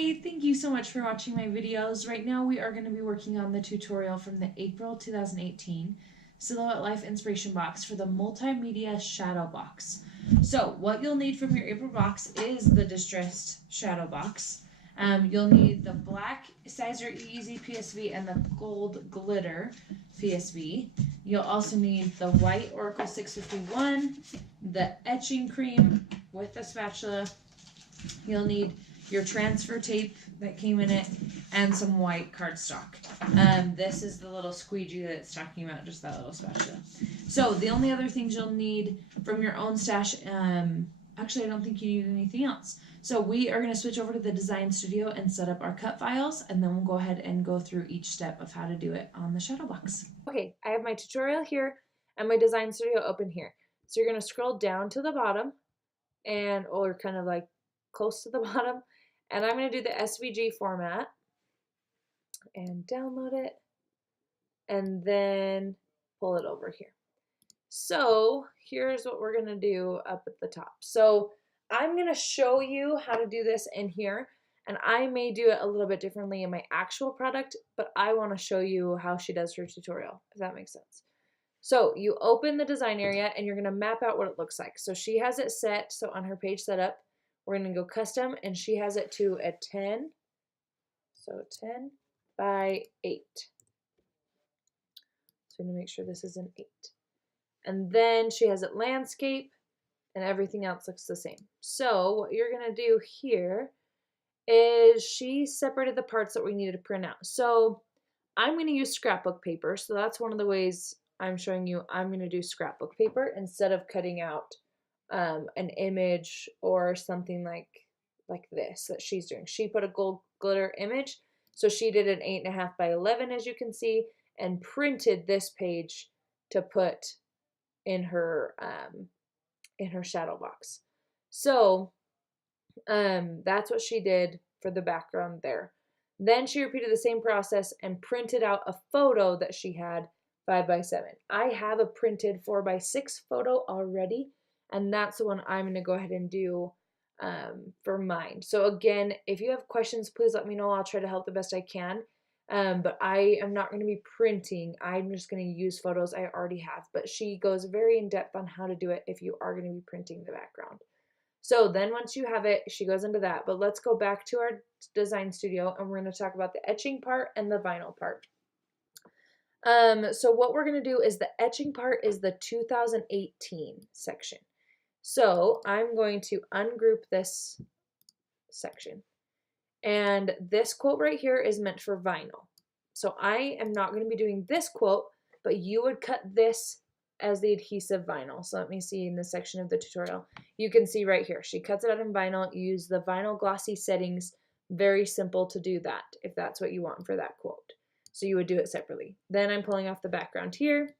Hi, thank you so much for watching my videos. Right now we are going to be working on the tutorial from the April 2018 Silhouette Life Inspiration Box for the Multimedia Shadow Box. So what you'll need from your April box is the distressed shadow box. You'll need the black Sizer Easy PSV and the gold glitter PSV. You'll also need the white Oracle 651, the etching cream with the spatula. You'll need your transfer tape that came in it, and some white cardstock. This is the little squeegee that it's talking about, just that little spatula. So the only other things you'll need from your own stash, actually I don't think you need anything else. So we are going to switch over to the design studio and set up our cut files, and then we'll go ahead and go through each step of how to do it on the shadow box. Okay, I have my tutorial here and my design studio open here. So you're going to scroll down to the bottom, or kind of like close to the bottom, and I'm going to do the SVG format and download it and then pull it over here. So here's what we're going to do up at the top. So I'm going to show you how to do this in here, and I may do it a little bit differently in my actual product, but I want to show you how she does her tutorial, if that makes sense. So you open the design area and you're going to map out what it looks like. So she has it set, so on her page setup, we're going to go custom, and she has it to a 10, so 10 by 8. So I'm going to make sure this is an 8. And then she has it landscape, and everything else looks the same. So what you're going to do here is she separated the parts that we needed to print out. So I'm going to use scrapbook paper, so that's one of the ways I'm showing you I'm going to do scrapbook paper instead of cutting out an image or something like this that she's doing. She put a gold glitter image, so she did an 8.5 by 11, as you can see, and printed this page to put in her shadow box. So that's what she did for the background there. Then she repeated the same process and printed out a photo that she had 5 by 7. I have a printed 4 by 6 photo already, and that's the one I'm going to go ahead and do for mine. So again, if you have questions, please let me know. I'll try to help the best I can. But I am not going to be printing. I'm just going to use photos I already have. But she goes very in depth on how to do it if you are going to be printing the background. So then once you have it, she goes into that. But let's go back to our design studio, and we're going to talk about the etching part and the vinyl part. So what we're going to do is the etching part is the 2018 section. So I'm going to ungroup this section. And this quote right here is meant for vinyl. So I am not going to be doing this quote, but you would cut this as the adhesive vinyl. So let me see in this section of the tutorial. You can see right here, she cuts it out in vinyl, use the vinyl glossy settings. Very simple to do that if that's what you want for that quote. So you would do it separately. Then I'm pulling off the background here.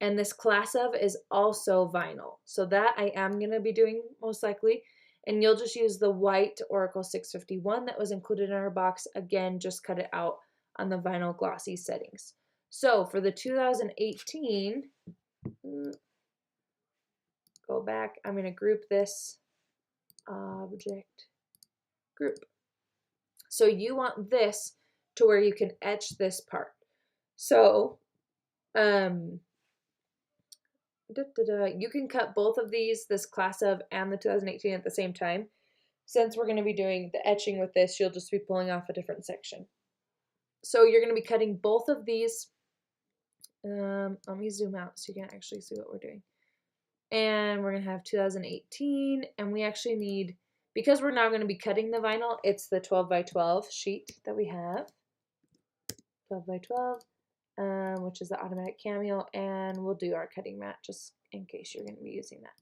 And this class of is also vinyl. So that I am going to be doing most likely. And you'll just use the white Oracle 651 that was included in our box. Again, just cut it out on the vinyl glossy settings. So for the 2018, go back, I'm going to group this object group. So you want this to where you can etch this part. So you can cut both of these, this class of and the 2018 at the same time. Since we're going to be doing the etching with this, you'll just be pulling off a different section. So you're going to be cutting both of these. Let me zoom out so you can actually see what we're doing. And we're going to have 2018, and we actually need, because we're now going to be cutting the vinyl, it's the 12 by 12 sheet that we have. 12 by 12. Which is the automatic cameo, and we'll do our cutting mat just in case you're going to be using that.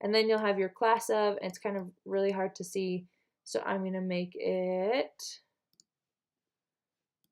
And then you'll have your class of, and it's kind of really hard to see, so I'm going to make it,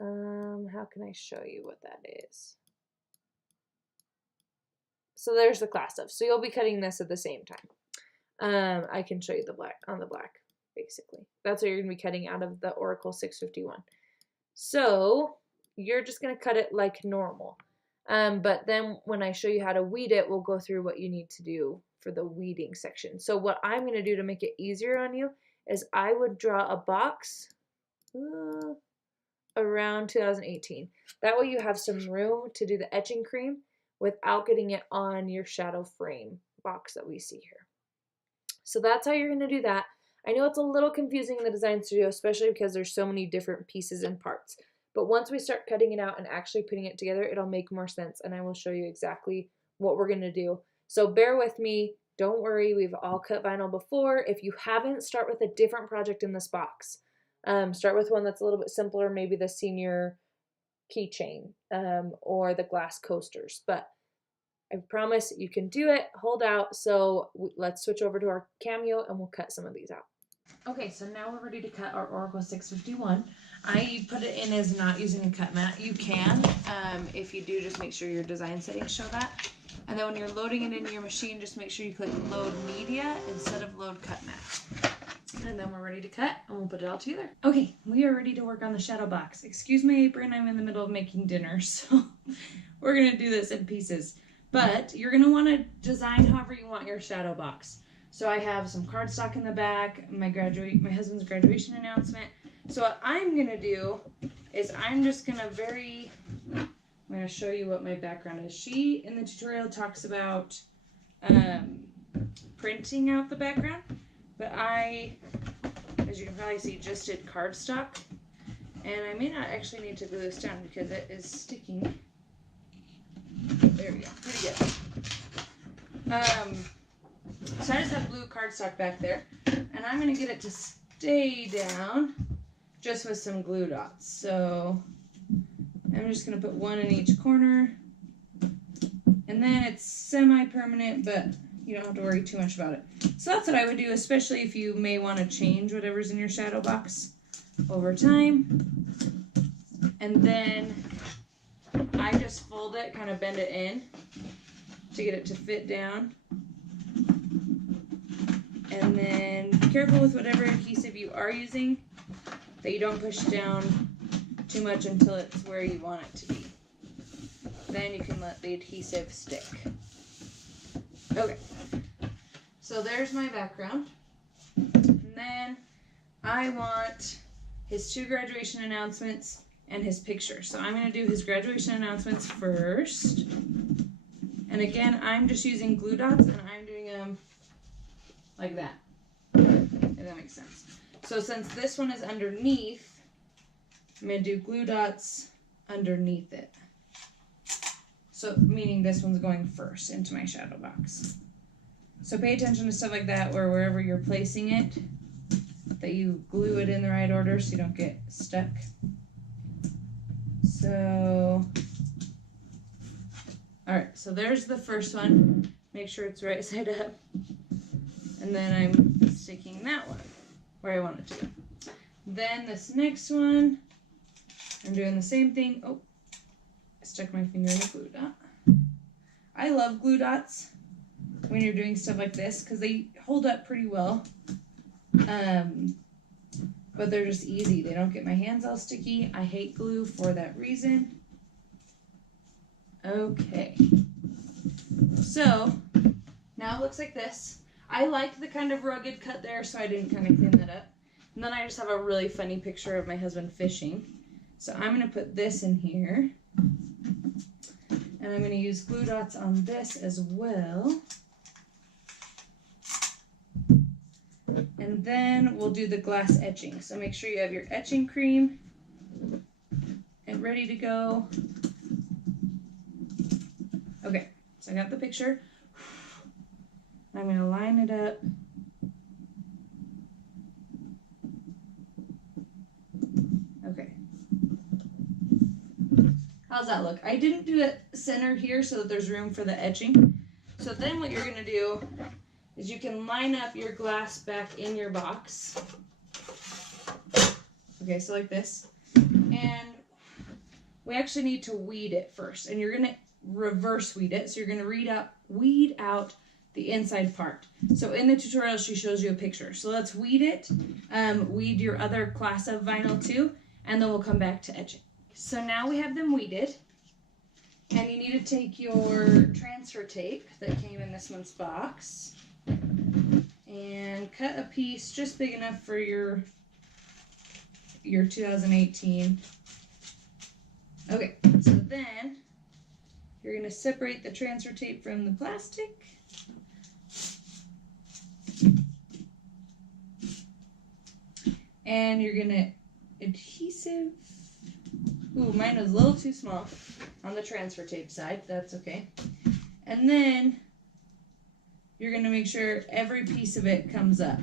how can I show you what that is? So there's the class of, so you'll be cutting this at the same time. I can show you the black, on the black, basically. That's what you're going to be cutting out of the Oracle 651. So you're just going to cut it like normal. But then when I show you how to weed it, we'll go through what you need to do for the weeding section. So what I'm going to do to make it easier on you is I would draw a box around 2018. That way you have some room to do the etching cream without getting it on your shadow frame box that we see here. So that's how you're going to do that. I know it's a little confusing in the design studio, especially because there's so many different pieces and parts. But once we start cutting it out and actually putting it together, it'll make more sense, and I will show you exactly what we're going to do. So bear with me. Don't worry, we've all cut vinyl before. If you haven't, start with a different project in this box. Start with one that's a little bit simpler, maybe the senior keychain or the glass coasters. But I promise you can do it. Hold out. So let's switch over to our Cameo and we'll cut some of these out. Okay, so now we're ready to cut our Oracle 651. I put it in as not using a cut mat. You can. If you do, just make sure your design settings show that. And then when you're loading it into your machine, just make sure you click Load Media instead of Load Cut Mat. And then we're ready to cut, and we'll put it all together. Okay, we are ready to work on the shadow box. Excuse my apron, I'm in the middle of making dinner, so we're gonna do this in pieces. But you're gonna wanna design however you want your shadow box. So I have some cardstock in the back, my husband's graduation announcement. So what I'm gonna do is I'm gonna show you what my background is. She, in the tutorial, talks about printing out the background. But I, as you can probably see, just did cardstock. And I may not actually need to glue this down because it is sticking. There we go, pretty good. So I just have blue cardstock back there. And I'm gonna get it to stay down just with some glue dots. So I'm just gonna put one in each corner. And then it's semi-permanent, but you don't have to worry too much about it. So that's what I would do, especially if you may want to change whatever's in your shadow box over time. And then I just fold it, kind of bend it in to get it to fit down. And then be careful with whatever adhesive you are using that you don't push down too much until it's where you want it to be. Then you can let the adhesive stick. Okay, so there's my background. And then I want his 2 graduation announcements and his picture. So I'm going to do his graduation announcements first. And again, I'm just using glue dots and I'm doing them like that, if that makes sense. So since this one is underneath, I'm going to do glue dots underneath it. So meaning this one's going first into my shadow box. So pay attention to stuff like that, where wherever you're placing it, that you glue it in the right order so you don't get stuck. So, all right, so there's the first one. Make sure it's right side up. And then I'm sticking that one where I want it to go. Then this next one, I'm doing the same thing. Oh, I stuck my finger in a glue dot. I love glue dots when you're doing stuff like this because they hold up pretty well. But they're just easy. They don't get my hands all sticky. I hate glue for that reason. Okay. So now it looks like this. I liked the kind of rugged cut there, so I didn't kind of clean that up. And then I just have a really funny picture of my husband fishing. So I'm going to put this in here. And I'm going to use glue dots on this as well. And then we'll do the glass etching. So make sure you have your etching cream and ready to go. Okay, so I got the picture. I'm going to line it up. Okay. How's that look? I didn't do it center here so that there's room for the etching. So then what you're going to do is you can line up your glass back in your box. Okay, so like this. And we actually need to weed it first. And you're going to reverse weed it. So you're going to weed out the inside part. So in the tutorial, she shows you a picture. So let's weed it. Weed your other class of vinyl too. And then we'll come back to etching. So now we have them weeded. And you need to take your transfer tape that came in this one's box. And and cut a piece just big enough for your 2018. Okay, so then you're going to separate the transfer tape from the plastic. And you're going to adhesive. Ooh, mine was a little too small on the transfer tape side. That's okay. And then you're going to make sure every piece of it comes up.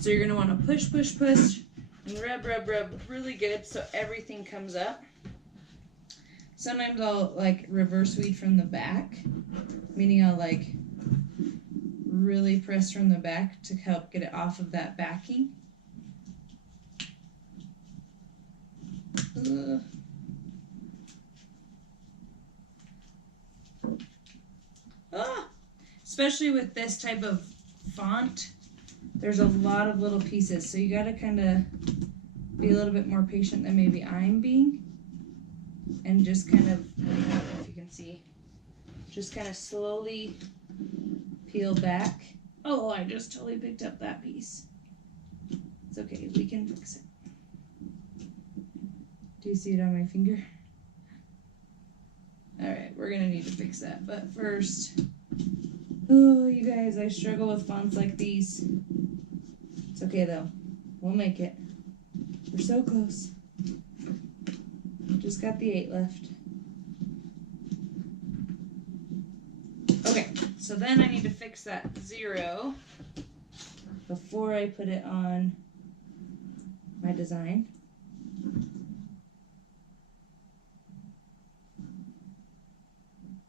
So you're going to want to push, push, push, and rub, rub, rub really good so everything comes up. Sometimes I'll like reverse weed from the back, meaning I'll like really press from the back to help get it off of that backing. Especially with this type of font, there's a lot of little pieces, so you got to kind of be a little bit more patient than maybe I'm being, and just kind of, I don't know if you can see, just kind of slowly peel back. Oh, I just totally picked up that piece. It's okay, we can fix it. Do you see it on my finger? Alright, we're gonna need to fix that, but first, oh, you guys, I struggle with fonts like these. It's okay though, we'll make it. We're so close. Just got the 8 left. Okay, so then I need to fix that 0 before I put it on my design.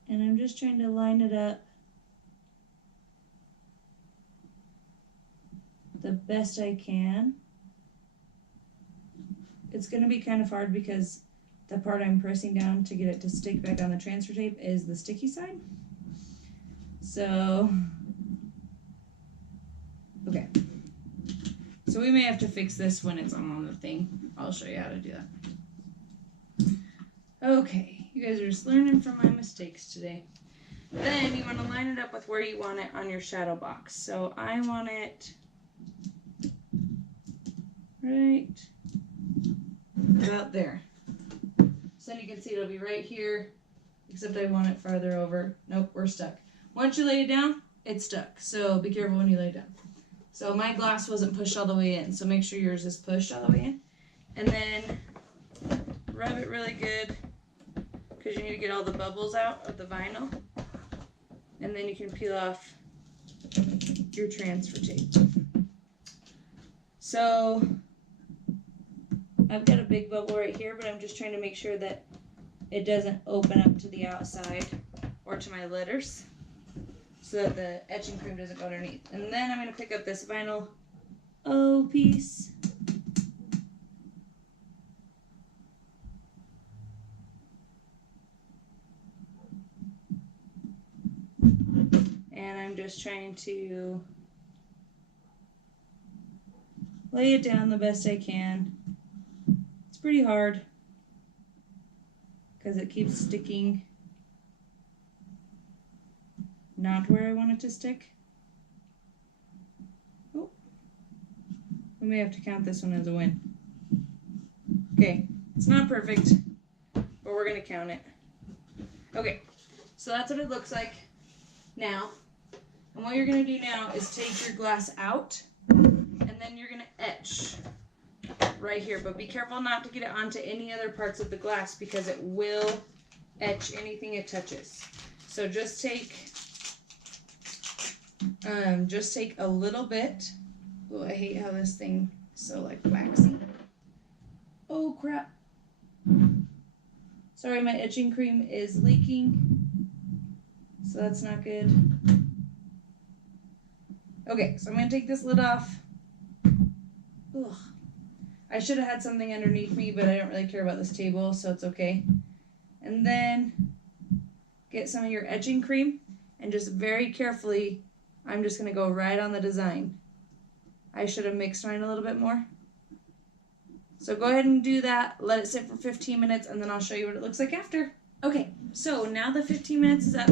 And I'm just trying to line it up the best I can. It's going to be kind of hard because the part I'm pressing down to get it to stick back on the transfer tape is the sticky side. So, okay. So we may have to fix this when it's on the thing. I'll show you how to do that. Okay, you guys are just learning from my mistakes today. Then you want to line it up with where you want it on your shadow box. So I want it right about there. So then you can see it'll be right here, except I want it farther over. Nope, we're stuck. Once you lay it down, it's stuck. So be careful when you lay it down. So my glass wasn't pushed all the way in, so make sure yours is pushed all the way in. And then rub it really good, because you need to get all the bubbles out of the vinyl. And then you can peel off your transfer tape. So I've got a big bubble right here, but I'm just trying to make sure that it doesn't open up to the outside or to my letters, so that the etching cream doesn't go underneath. And then I'm going to pick up this vinyl O piece. And I'm just trying to lay it down the best I can. It's pretty hard because it keeps sticking not where I want it to stick. Oh, we may have to count this one as a win. Okay, it's not perfect, but we're going to count it. Okay, so that's what it looks like now. And what you're going to do now is take your glass out, and then you're going to etch right here. But be careful not to get it onto any other parts of the glass, because it will etch anything it touches. So just take a little bit. Oh, I hate how this thing is so like waxy. Oh crap. Sorry, my etching cream is leaking, so that's not good. Okay, so I'm going to take this lid off. Ugh. I should have had something underneath me, but I don't really care about this table, so it's okay. And then get some of your etching cream, and just very carefully, I'm just going to go right on the design. I should have mixed mine a little bit more. So go ahead and do that, let it sit for 15 minutes, and then I'll show you what it looks like after. Okay, so now the 15 minutes is up,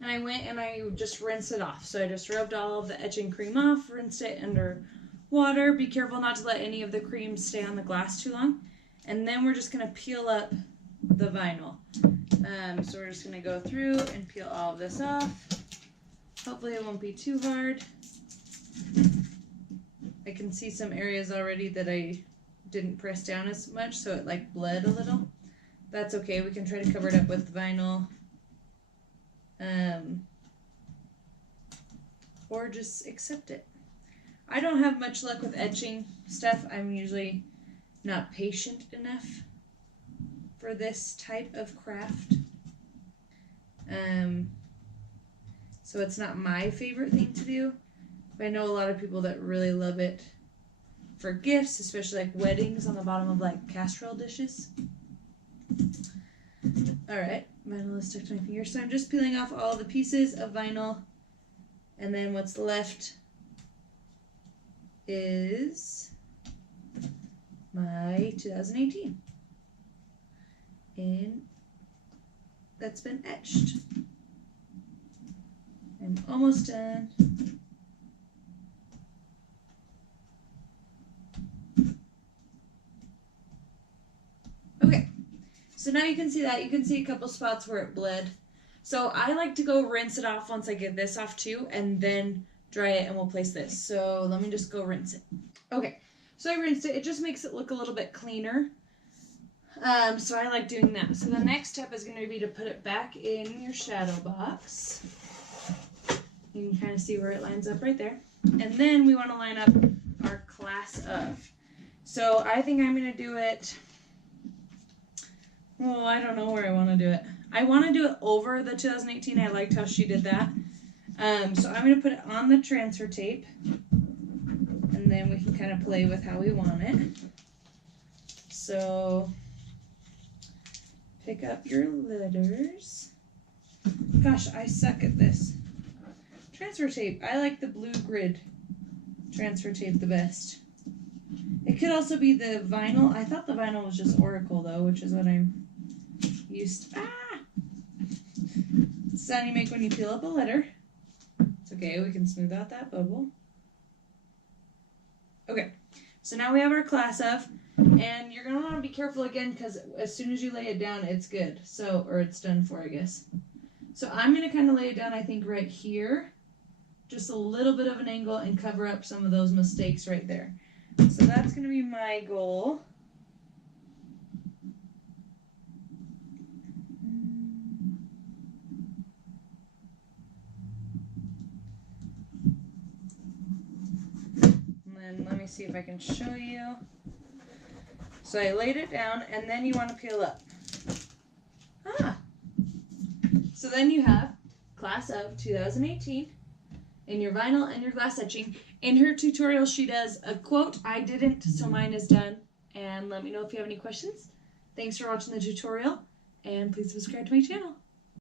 and I went and I just rinsed it off. So I just rubbed all of the etching cream off, rinsed it under water. Be careful not to let any of the cream stay on the glass too long. And then we're just going to peel up the vinyl. So we're just going to go through and peel all of this off. Hopefully it won't be too hard. I can see some areas already that I didn't press down as much, so it like bled a little. That's okay, we can try to cover it up with vinyl. Or just accept it. I don't have much luck with etching stuff. I'm usually not patient enough for this type of craft. So it's not my favorite thing to do. But I know a lot of people that really love it for gifts, especially like weddings on the bottom of like casserole dishes. Alright, vinyl is stuck to my finger. So I'm just peeling off all the pieces of vinyl. And then what's left is my 2018. And that's been etched. I'm almost done. Okay, so now you can see that. You can see a couple spots where it bled. So I like to go rinse it off once I get this off too, and then dry it, and we'll place this. So let me just go rinse it. Okay, so I rinsed it. It just makes it look a little bit cleaner. So I like doing that. So the next step is going to be to put it back in your shadow box. You can kind of see where it lines up right there. And then we want to line up our class of. So I think I'm going to do it, well, I don't know where I want to do it. I want to do it over the 2018. I liked how she did that. So I'm going to put it on the transfer tape. And then we can kind of play with how we want it. So pick up your letters. Gosh, I suck at this. Transfer tape. I like the blue grid transfer tape the best. It could also be the vinyl. I thought the vinyl was just Oracle though, which is what I'm used to. Ah! It's the sound you make when you peel up a letter. It's okay, we can smooth out that bubble. Okay, so now we have our class of, and you're going to want to be careful again because as soon as you lay it down, it's good. So, or it's done for, I guess. So I'm going to kind of lay it down, I think, right here. Just a little bit of an angle and cover up some of those mistakes right there. So that's going to be my goal. And then let me see if I can show you. So I laid it down, and then you want to peel up. Ah! So then you have class of 2018 in your vinyl and your glass etching. In her tutorial, she does a quote. I didn't, so mine is done. And let me know if you have any questions. Thanks for watching the tutorial, and please subscribe to my channel.